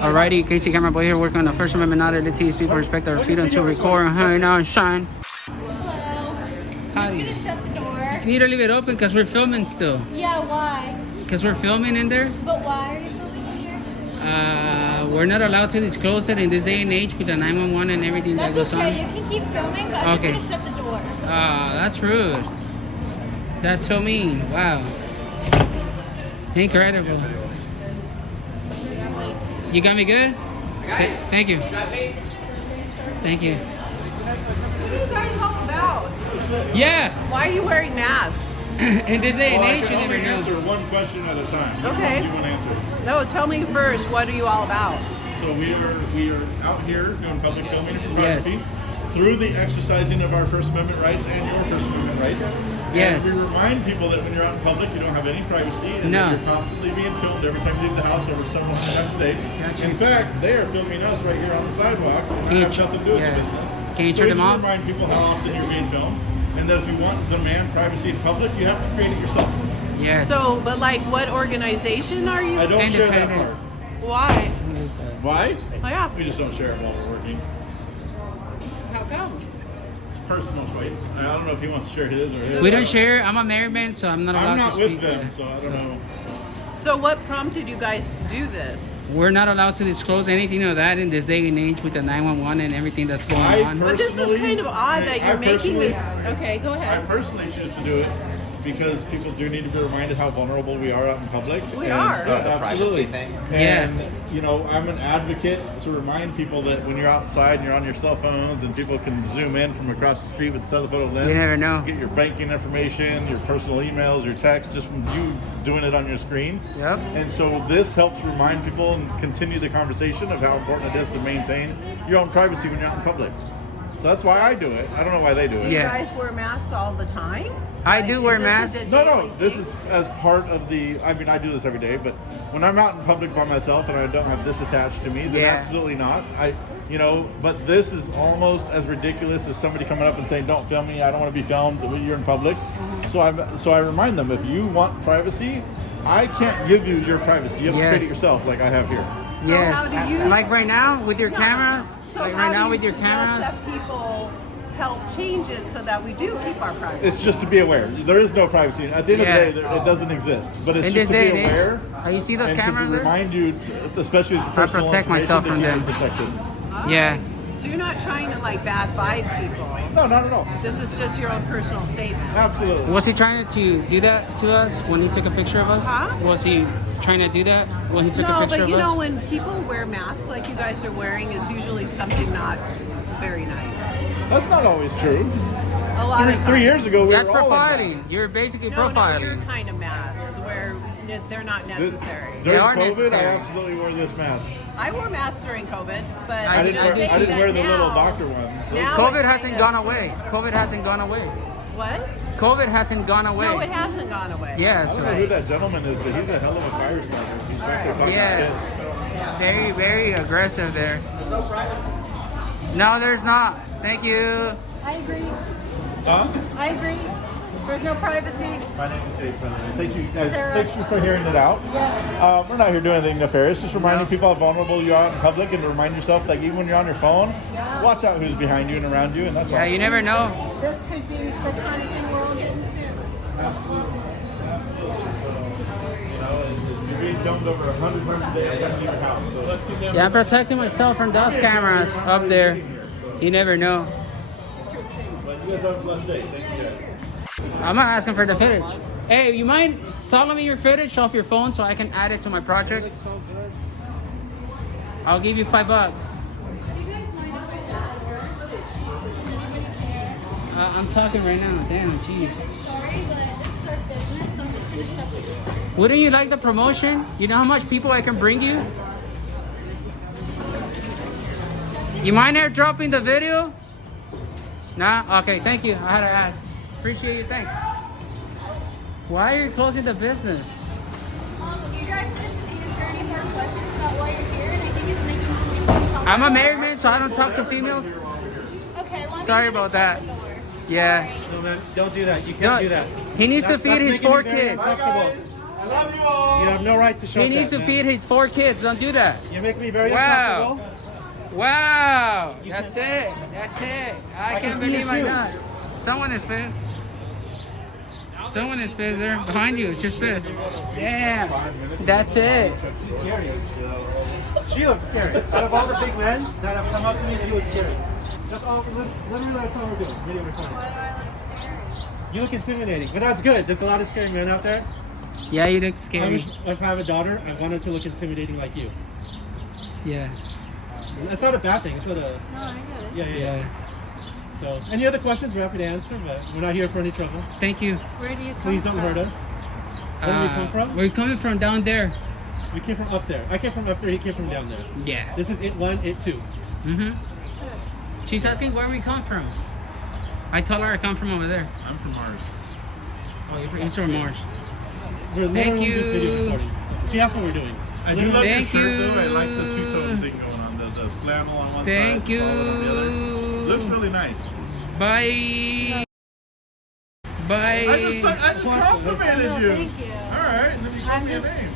Alrighty, Casey Camera Boy here, working on the First Amendment. Not to tease people respect their freedom to record and hang out and shine. Hello. Hi. I'm just gonna shut the door. You need to leave it open because we're filming still. Yeah, why? Because we're filming in there. But why are you filming in here? We're not allowed to disclose it in this day and age with the 911 and everything that That's goes on. okay. You can keep filming, but I'm Okay. just gonna shut the door. That's rude. That's so mean. Wow. Incredible. You got me good? Thank you. Thank you. What are you guys all about? Yeah. Why are you wearing masks? In this day and Well, I age, you can never only know. answer one question at a time. Which Okay. one do you want to answer? No, tell me first, what are you all about? So we are out here doing public filming and Yes. photography through the exercising of our First Amendment rights and your First Amendment rights. Yes. And we remind people that when you're out in public, you don't have any privacy, and No. that you're constantly being filmed every time you leave the house over several times a day. Gotcha. In fact, they are filming us right here on the sidewalk, and Can I you have nothing to do with yeah. the business. Can you So turn we them just off? remind people how often you're being filmed, and that if you want to demand privacy in public, you have to create it yourself. Yes. So, but like, what organization are you? I don't share that Independent. part. Why? Why? Oh yeah, We just don't share it while we're working. how come? Personal choice. I don't know if he wants to share his or his. We don't share. I'm a married man, so I'm not allowed I'm not to with speak. them, so I don't know. So what prompted you guys to do this? We're not allowed to disclose anything of that in this day and age with the 911 and everything that's going on. But this is Personally, kind of odd that you're making personally- this. Okay, go I ahead. personally choose to do it because people do need to be reminded how vulnerable we are out in public. We And, are. absolutely. Yeah. And, you know, I'm an advocate to remind people that when you're outside and you're on your cell phones and people can zoom in from across the street with a telephoto lens. You never know. Get your banking information, your personal emails, your texts, just from you doing it on your screen. Yep. And so this helps remind people and continue the conversation of how important it is to maintain your own privacy when you're out in public. So that's why I do it. I don't know why they do it. Do you Yeah. guys wear masks all the time? I do wear Is this masks. a No, daily this thing? is as part of the. I mean, I do this every day, but when I'm out in public by myself and I don't have this attached to me, then Yeah. absolutely not. But this is almost as ridiculous as somebody coming up and saying, "Don't film me. I don't want to be filmed when you're in public." So I remind them, if you want privacy, I can't give you your privacy. You have to create it Yes. yourself, like I have here. So Yes. how do you- Like right now with your cameras. So Like how right do now you with your suggest cameras. that people help change it so that we do keep our privacy? It's just to be aware. There is no privacy. At the end Yeah. of the day, it doesn't exist. But it's In just this to day be and age. aware. Oh, you see those and cameras to there? remind you, especially with personal protect information, myself that from you are them. protected. Yeah. So you're not trying to like bad vibe people. No, not at all. This is just your own personal statement. Absolutely. Was he trying to do that to us when he took a picture of us? Huh? Was he trying to do that when he took a No, picture but of you us? know, when people wear masks like you guys are wearing, it's usually something not very nice. That's not always true. A lot of times. 3 years ago, we That's were all in profiling. masks. You're basically No, profiling. your kind of masks where they're not necessary. They During are COVID, necessary. I absolutely wore this mask. I wore masks during COVID, but I I'm didn't just wear- saying I didn't that wear the now, little doctor ones. So- now COVID it hasn't kind gone away. COVID hasn't gone away. What? COVID hasn't gone away. No, it hasn't gone away. Yeah, I so don't know who that gentleman is, but he's a hell of a fire starter. He's back there talking Yeah. shit. very, very aggressive there. No, there's not. Thank you. I agree. Huh? I agree. There's no privacy. My name is Dave. By the way. Thank you guys. Sarah. Thanks for hearing it out. We're not here doing anything nefarious. Just reminding people how vulnerable you are in public, and to remind yourself, like even when you're on your phone, watch out who's behind you and around you, and that's Yeah, all. you never know. This could be the kind of thing we're all getting soon. Absolutely. You know, you're being filmed over 100 times a day. I got to leave your house. So Yeah, I'm protecting myself from those cameras up there. You never know. But you guys have a blessed day. Thank you guys. I'm not asking for the footage. Hey, you mind selling me your footage off your phone so I can add it to my project? I'll give you $5. Do you guys mind if I shut the door? Does anybody care? I'm talking right now. Damn, jeez. Sorry, but this is our business, so I'm just gonna shut the door. Wouldn't you like the promotion? You know how much people I can bring you? You mind airdropping the video? Nah? Okay, thank you. I had to ask. Appreciate you, thanks. Why are you closing the business? You guys supposed to answer any more questions about why you're here, and I think it's making some people uncomfortable. I'm a married man, so I don't talk to females. Okay, well, I'm Sorry just gonna about that. shut the door. Yeah. No, man, don't do that. You No, can't do that. he needs to That's feed his making 4 me very kids. uncomfortable. I Love you all. You have no right to show He needs to feed his 4 kids. Don't do that. You make me very Wow. uncomfortable. Wow. That's it. That's it. I can't can see believe your my shoes. nuts. Someone is pissed. Someone is pissed there. Behind you. It's just pissed. Damn. That's it. She looks scary. Out of all the big men that have come up to me, you look scary. That's all. Literally, that's all we're doing. Video recording. You look intimidating, but that's good. There's a lot of scary men out there. Yeah, you look I scary. wish if I have a daughter, I want her to look intimidating like you. Yeah. That's not a bad thing. It's not a. No, I get it. Yeah. So, any other questions? We're happy to answer, but we're not here for any trouble. Thank you. Where do you come Please don't from? hurt us. Where do we come from? We're coming from down there. We came from up there. I came from up there. He came from down there. Yeah. This is it 1, it 2. Mm-hmm. She's asking where we come from. I told her I come from over there. I'm from Mars. Oh, you're from East or Mars. We're Thank literally just video you. recording. She asked what we're doing. I do love Thank your shirt you. though. I like the two-tone thing going on. The flannel on one Thank side, solid on the other. you. Looks really nice. Bye. Bye. I just complimented you. Thank you. All right, and then you called me a name.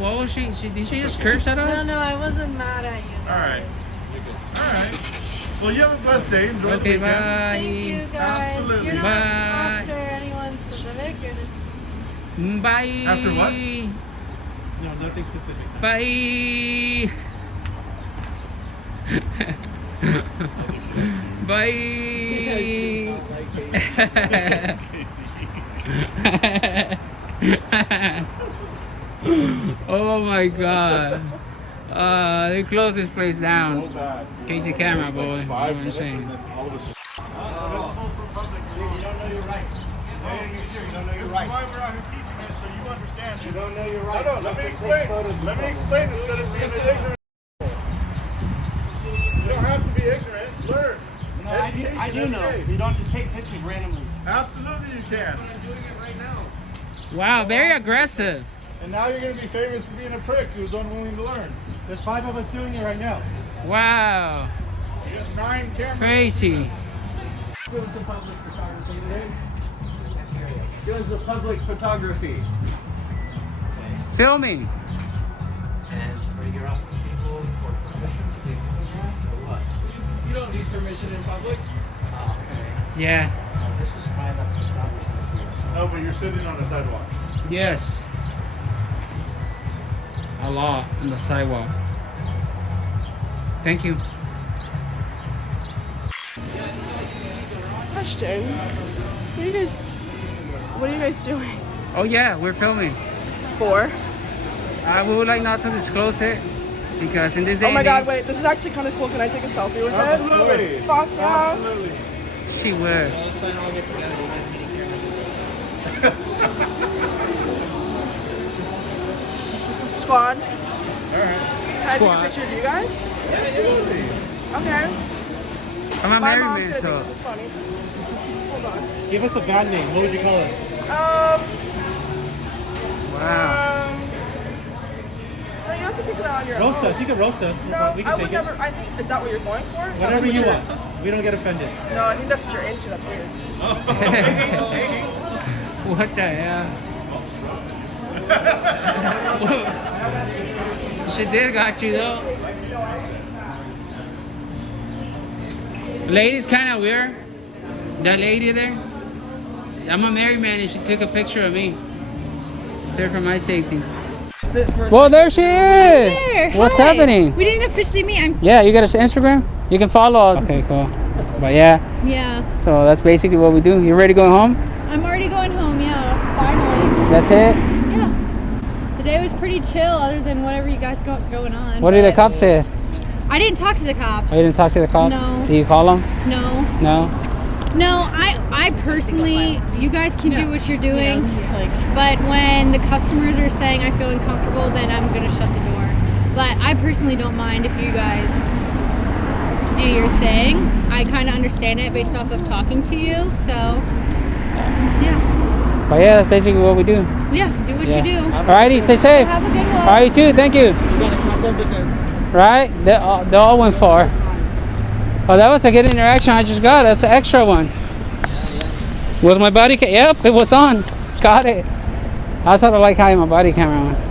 What was she? Did she just curse at us? No, I wasn't mad at you. All right. All right. Well, you have a blessed day. Enjoy the Okay, weekend. bye. Thank you guys. Absolutely. You're not Bye. after anyone specific. You're just. Bye. After what? No, nothing specific. Bye. Bye. Oh my god. They closed this place down. So bad. Casey camera, boy. You know what 5 I'm minutes saying? and then all of us. You don't know your rights. You don't know This is why we're out here teaching it, so you understand. You don't know your rights. No, let me explain. Let me explain instead of being ignorant. You don't have to be ignorant. Learn. No, Education I do every know. day. You don't have to take pictures randomly. Absolutely you can. Wow, very aggressive. And now you're going to be famous for being a prick who's unwilling to learn. There's 5 of us doing it right now. Wow. You got 9 cameras. Crazy. Doing some public photography today. Doing some public photography. Filming. And are you asking people for permission to take photographs or what? You don't need permission in public. Yeah. This is private establishment here. So No, but you're sitting on the sidewalk. Yes. A lot on the sidewalk. Thank you. Question. What are you guys doing? Oh yeah, we're filming. For? We would like not to disclose it because in this day Oh my and god, age, wait, this is actually kind of cool. Can I take a selfie with Absolutely. it? Fuck yeah. Absolutely. she would. let's sign all get together. You guys meeting here. Squad. All right. Can I take Squad. a picture of you guys? Absolutely. Okay. I'm a My married mom's man, gonna think so this is funny. Hold on. Give us a bad name. What would you call us? wow. No, you have to pick it out on your Roast own. us. You can roast us. No, We I can would take never. it. I think, is that what you're going for? Is that Whatever what you you're- want. We don't get offended. No, I think that's what you're into. That's weird. What the hell? She did got you though. Lady's kind of weird. That lady there. I'm a married man and she took a picture of me. There for my safety. Well, there she is. There. What's Hi. happening? We didn't officially meet. I'm. Yeah, you got us Instagram? You can follow us. Okay, cool. But yeah, Yeah. so that's basically what we do. You ready going home? I'm already going home. Yeah. Finally. That's it? Yeah. The day was pretty chill, other than whatever you guys got going on. What did the but cops say? I didn't talk to the cops. Oh, you didn't talk to the cops? No. Did you call them? No. No? No, I personally, you guys can do what you're doing, but when the customers are saying I feel uncomfortable, then I'm gonna shut the door. But I personally don't mind if you guys do your thing. I kind of understand it based off of talking to you, so yeah. But yeah, that's basically what we do. Yeah, do what you do. Alrighty, stay safe. Have a good one. Alright, you too, thank you. Right? They all went far. Oh, that was a good interaction I just got. That's an extra one. Was my body? Yep, it was on. Got it. I sort of like having my body camera on.